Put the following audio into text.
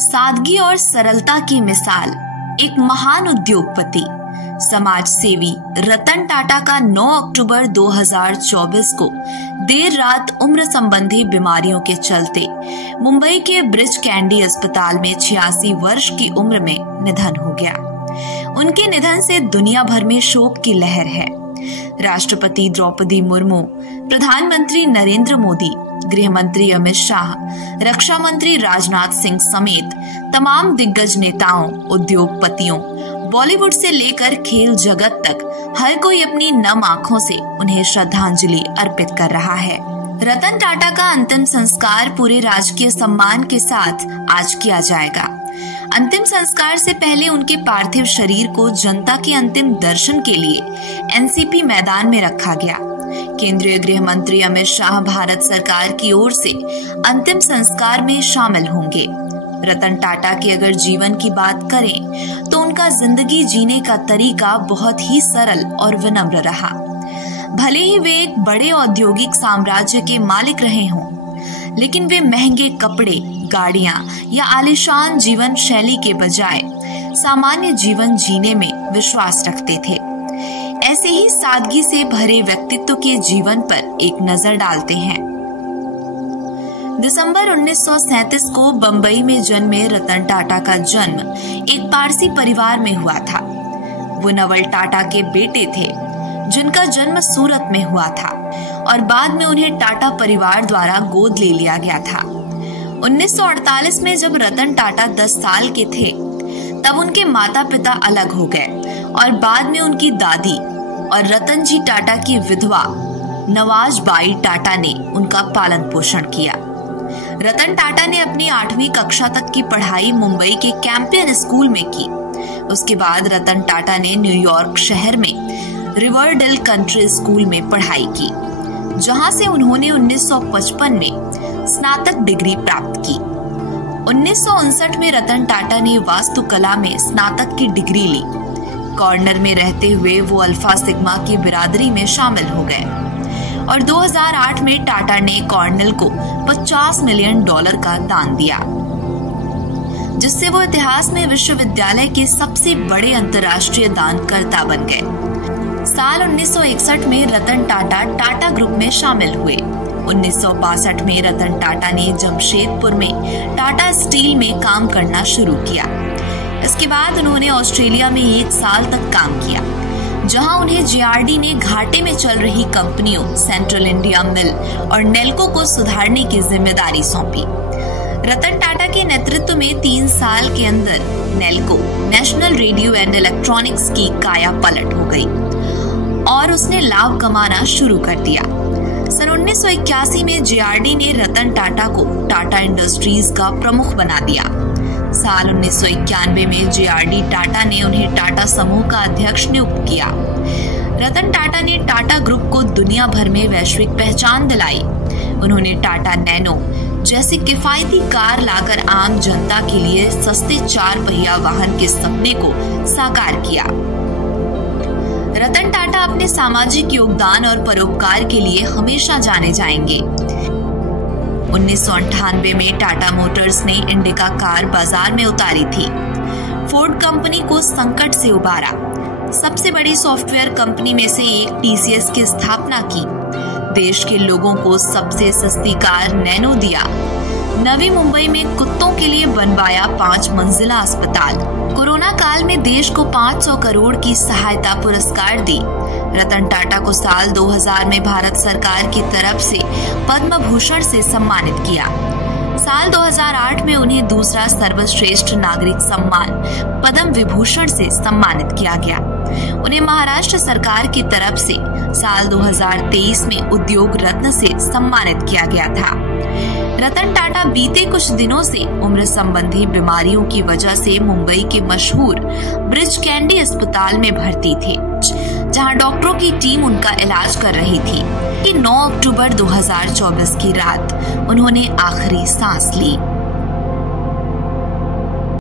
सादगी और सरलता की मिसाल एक महान उद्योगपति, समाज सेवी रतन टाटा का 9 अक्टूबर 2024 को देर रात उम्र संबंधी बीमारियों के चलते मुंबई के ब्रिज कैंडी अस्पताल में 86 वर्ष की उम्र में निधन हो गया। उनके निधन से दुनिया भर में शोक की लहर है। राष्ट्रपति द्रौपदी मुर्मू, प्रधानमंत्री नरेंद्र मोदी, गृह मंत्री अमित शाह, रक्षा मंत्री राजनाथ सिंह समेत तमाम दिग्गज नेताओं, उद्योगपतियों, बॉलीवुड से लेकर खेल जगत तक हर कोई अपनी नम आंखों से उन्हें श्रद्धांजलि अर्पित कर रहा है। रतन टाटा का अंतिम संस्कार पूरे राजकीय सम्मान के साथ आज किया जाएगा। अंतिम संस्कार से पहले उनके पार्थिव शरीर को जनता के अंतिम दर्शन के लिए एनसीपी मैदान में रखा गया। केंद्रीय गृह मंत्री अमित शाह भारत सरकार की ओर से अंतिम संस्कार में शामिल होंगे। रतन टाटा के अगर जीवन की बात करें तो उनका जिंदगी जीने का तरीका बहुत ही सरल और विनम्र रहा। भले ही वे एक बड़े औद्योगिक साम्राज्य के मालिक रहे हों, लेकिन वे महंगे कपड़े, गाड़ियां या आलीशान जीवन शैली के बजाय सामान्य जीवन जीने में विश्वास रखते थे। ऐसे ही सादगी से भरे व्यक्तित्व के जीवन पर एक नजर डालते हैं। दिसंबर 1937 को बंबई में जन्मे रतन टाटा का जन्म एक पारसी परिवार में हुआ था। वो नवल टाटा के बेटे थे, जिनका जन्म सूरत में हुआ था और बाद में उन्हें टाटा परिवार द्वारा गोद ले लिया गया था। 1948 में जब रतन टाटा 10 साल के थे, तब उनके माता पिता अलग हो गए और बाद में उनकी दादी और रतन जी टाटा की विधवा नवाज बाई टाटा ने उनका पालन पोषण किया। रतन टाटा ने अपनी 8वीं कक्षा तक की पढ़ाई मुंबई के कैंपियन स्कूल में की। उसके बाद रतन टाटा ने न्यूयॉर्क शहर में रिवरडेल कंट्री स्कूल में पढ़ाई की, जहां से उन्होंने 1955 में स्नातक डिग्री प्राप्त की। 1959 में रतन टाटा ने वास्तुकला में स्नातक की डिग्री ली। कॉर्नर में रहते हुए वो अल्फा सिग्मा की बिरादरी में शामिल हो गए और 2008 में टाटा ने कॉर्नेल को $50 मिलियन का दान दिया, जिससे वो इतिहास में विश्वविद्यालय के सबसे बड़े अंतर्राष्ट्रीय दानकर्ता बन गए। साल 1961 में रतन टाटा टाटा ग्रुप में शामिल हुए। 1962 में रतन टाटा ने जमशेदपुर में टाटा स्टील में काम करना शुरू किया। इसके बाद उन्होंने ऑस्ट्रेलिया में 1 साल तक काम किया, जहां उन्हें जेआरडी ने घाटे में चल रही कंपनियों सेंट्रल इंडिया मिल और नेल्को को सुधारने की जिम्मेदारी सौंपी। रतन टाटा के नेतृत्व में 3 साल के अंदर Nelco national radio and electronics की काया पलट हो गई और उसने लाभ कमाना शुरू कर दिया। सन 1981 में जेआरडी ने रतन टाटा को टाटा इंडस्ट्रीज का प्रमुख बना दिया। साल 1991 में जेआरडी टाटा ने उन्हें टाटा समूह का अध्यक्ष नियुक्त किया। रतन टाटा ने टाटा ग्रुप को दुनिया भर में वैश्विक पहचान दिलाई। उन्होंने टाटा नैनो जैसी किफायती कार लाकर आम जनता के लिए सस्ते 4 पहिया वाहन के सपने को साकार किया। रतन टाटा अपने सामाजिक योगदान और परोपकार के लिए हमेशा जाने जाएंगे। 1998 में टाटा मोटर्स ने इंडिका कार बाजार में उतारी थी। फोर्ड कंपनी को संकट से उबारा। सबसे बड़ी सॉफ्टवेयर कंपनी में से एक टीसीएस की स्थापना की। देश के लोगों को सबसे सस्ती कार नैनो दिया। नवी मुंबई में कुत्तों के लिए बनवाया 5 मंजिला अस्पताल। कोरोना काल में देश को 500 करोड़ की सहायता पुरस्कार दी। रतन टाटा को साल 2000 में भारत सरकार की तरफ से पद्म भूषण से सम्मानित किया। साल 2008 में उन्हें दूसरा सर्वश्रेष्ठ नागरिक सम्मान पद्म विभूषण से सम्मानित किया गया। उन्हें महाराष्ट्र सरकार की तरफ से साल 2023 में उद्योग रत्न से सम्मानित किया गया था। रतन टाटा बीते कुछ दिनों से उम्र संबंधी बीमारियों की वजह से मुंबई के मशहूर ब्रिज कैंडी अस्पताल में भर्ती थे, जहां डॉक्टरों की टीम उनका इलाज कर रही थी कि 9 अक्टूबर 2024 की रात उन्होंने आखिरी सांस ली।